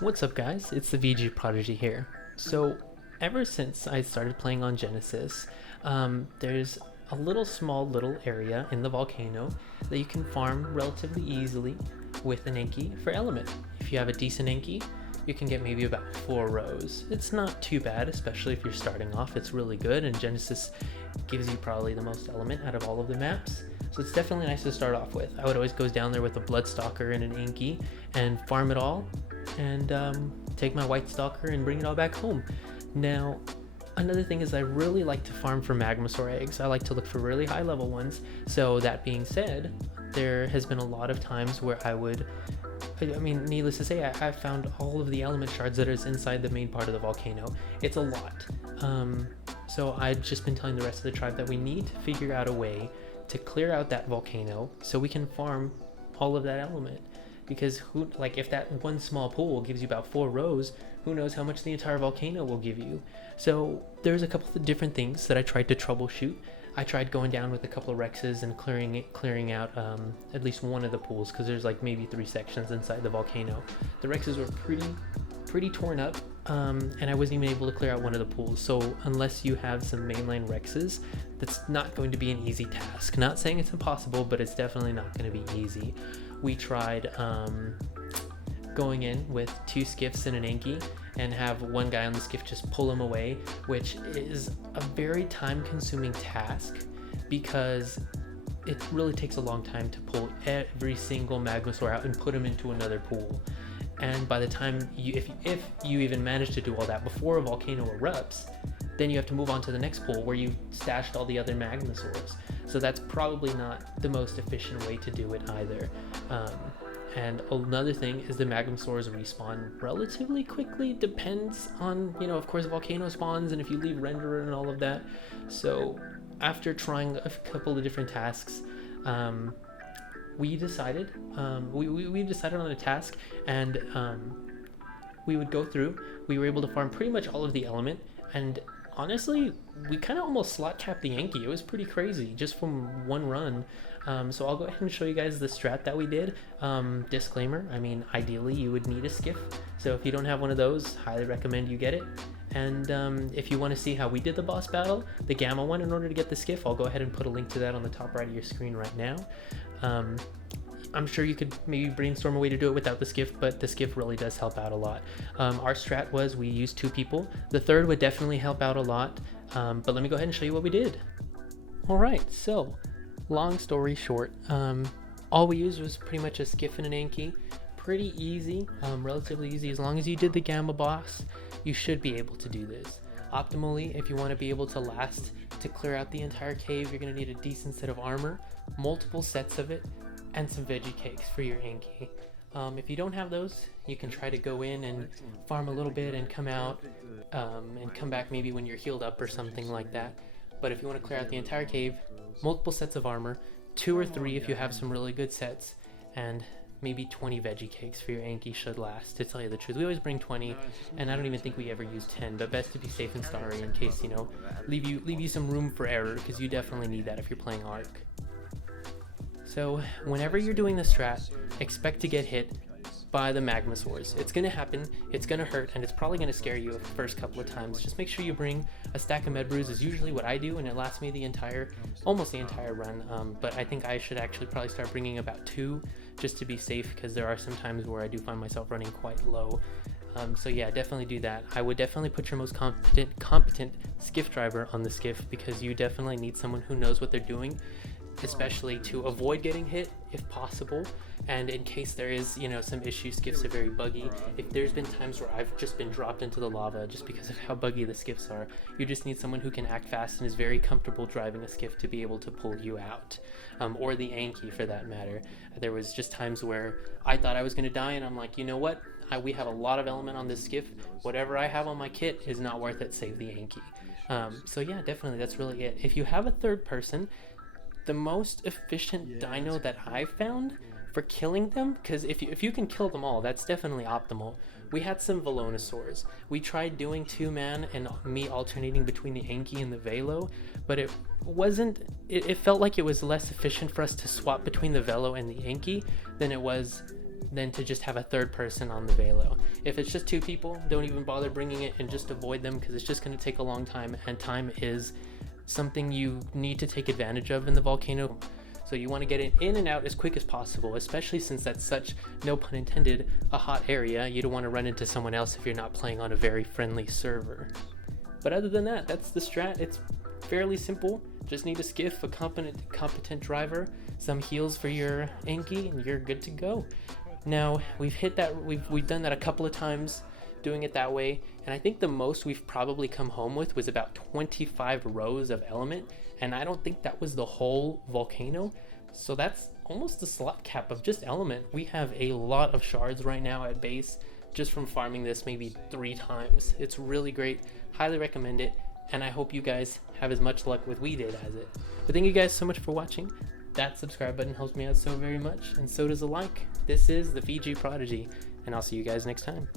What's up guys, it's the VG Prodigy here. So ever since I started playing on Genesis, there's a little area in the volcano that you can farm relatively easily with an Enki for element. If you have a decent Enki, you can get maybe about 4 rows. It's not too bad, especially if you're starting off. It's really good, and Genesis gives you probably the most element out of all of the maps. So it's definitely nice to start off with. I would always go down there with a Bloodstalker and an Enki and farm it all, and take my White Stalker and bring it all back home. Now, another thing is I really like to farm for Magmasaur eggs. I like to look for really high level ones. So that being said, there has been a lot of times where needless to say, I found all of the element shards that is inside the main part of the volcano. It's a lot. So I've just been telling the rest of the tribe that we need to figure out a way to clear out that volcano so we can farm all of that element. Because if that one small pool gives you about 4 rows, who knows how much the entire volcano will give you. So there's a couple of different things that I tried to troubleshoot. I tried going down with a couple of Rexes and clearing out at least one of the pools, because there's like maybe 3 sections inside the volcano. The Rexes were pretty torn up, and I wasn't even able to clear out one of the pools. So unless you have some mainline Rexes, that's not going to be an easy task. Not saying it's impossible, but it's definitely not going to be easy. We tried going in with 2 skiffs and an Enki and have one guy on the skiff just pull him away, which is a very time-consuming task because it really takes a long time to pull every single Magmasaur out and put him into another pool. And by the time if you even manage to do all that before a volcano erupts, then you have to move on to the next pool where you stashed all the other Magmasaurs. So that's probably not the most efficient way to do it either. And another thing is the Magmasaurs respawn relatively quickly. Depends on, of course, volcano spawns and if you leave renderer and all of that. So after trying a couple of different tasks, we decided we decided on a task, and we would go through. We were able to farm pretty much all of the element, and honestly, we kind of almost slot capped the Enki. It was pretty crazy just from one run. So I'll go ahead and show you guys the strat that we did. Disclaimer, ideally you would need a skiff. So if you don't have one of those, highly recommend you get it. And if you want to see how we did the boss battle, the Gamma one, in order to get the skiff, I'll go ahead and put a link to that on the top right of your screen right now. I'm sure you could maybe brainstorm a way to do it without the skiff, but the skiff really does help out a lot. Our strat was we used 2 people. The third would definitely help out a lot, but let me go ahead and show you what we did. Alright, so long story short, all we used was pretty much a skiff and an Enki. Pretty easy, relatively easy. As long as you did the Gamma boss, you should be able to do this. Optimally, if you want to be able to last to clear out the entire cave, you're going to need a decent set of armor, multiple sets of it, and some veggie cakes for your Enki. If you don't have those, you can try to go in and farm a little bit and come out and come back maybe when you're healed up or something like that. But if you want to clear out the entire cave, multiple sets of armor, 2 or 3 if you have some really good sets, and maybe 20 veggie cakes for your Enki should last, to tell you the truth. We always bring 20, and I don't even think we ever use 10, but best to be safe and sorry in case, leave you some room for error, because you definitely need that if you're playing Ark. So whenever you're doing the strat, expect to get hit by the Magmasaurs. It's going to happen, it's going to hurt, and it's probably going to scare you the first couple of times. Just make sure you bring a stack of med brews is usually what I do, and it lasts me almost the entire run. But I think I should actually probably start bringing about 2 just to be safe, because there are some times where I do find myself running quite low. So yeah, definitely do that. I would definitely put your most competent skiff driver on the skiff, because you definitely need someone who knows what they're doing, especially to avoid getting hit if possible, and in case there is some issue. Skiffs are very buggy. If there's been times where I've just been dropped into the lava just because of how buggy the skiffs are, you just need someone who can act fast and is very comfortable driving a skiff to be able to pull you out, or the Enki for that matter. There was just times where I thought I was going to die, and I'm like, you know what, we have a lot of element on this skiff. Whatever I have on my kit is not worth it, save the Enki. So yeah, definitely that's really it. If you have a third person, the most efficient dino that I've found for killing them, because if you can kill them all, that's definitely optimal. We had some Velonosaurs. We tried doing 2-man and me alternating between the Enki and the Velo, but it felt like it was less efficient for us to swap between the Velo and the Enki than it was than to just have a third person on the Velo. If it's just 2 people, don't even bother bringing it and just avoid them, because it's just going to take a long time, and time is something you need to take advantage of in the Volcano. So you want to get it in and out as quick as possible, especially since that's such, no pun intended, a hot area. You don't want to run into someone else if you're not playing on a very friendly server. But other than that, that's the strat. It's fairly simple. Just need a skiff, a competent driver, some heals for your Enki, and you're good to go. Now, we've hit that, we've done that a couple of times, doing it that way, and I think the most we've probably come home with was about 25 rows of element, and I don't think that was the whole Volcano, so that's almost the slot cap of just element. We have a lot of shards right now at base, just from farming this maybe 3 times. It's really great, highly recommend it, and I hope you guys have as much luck with we did as it. But thank you guys so much for watching. That subscribe button helps me out so very much, and so does a like. This is the VG Prodigy, and I'll see you guys next time.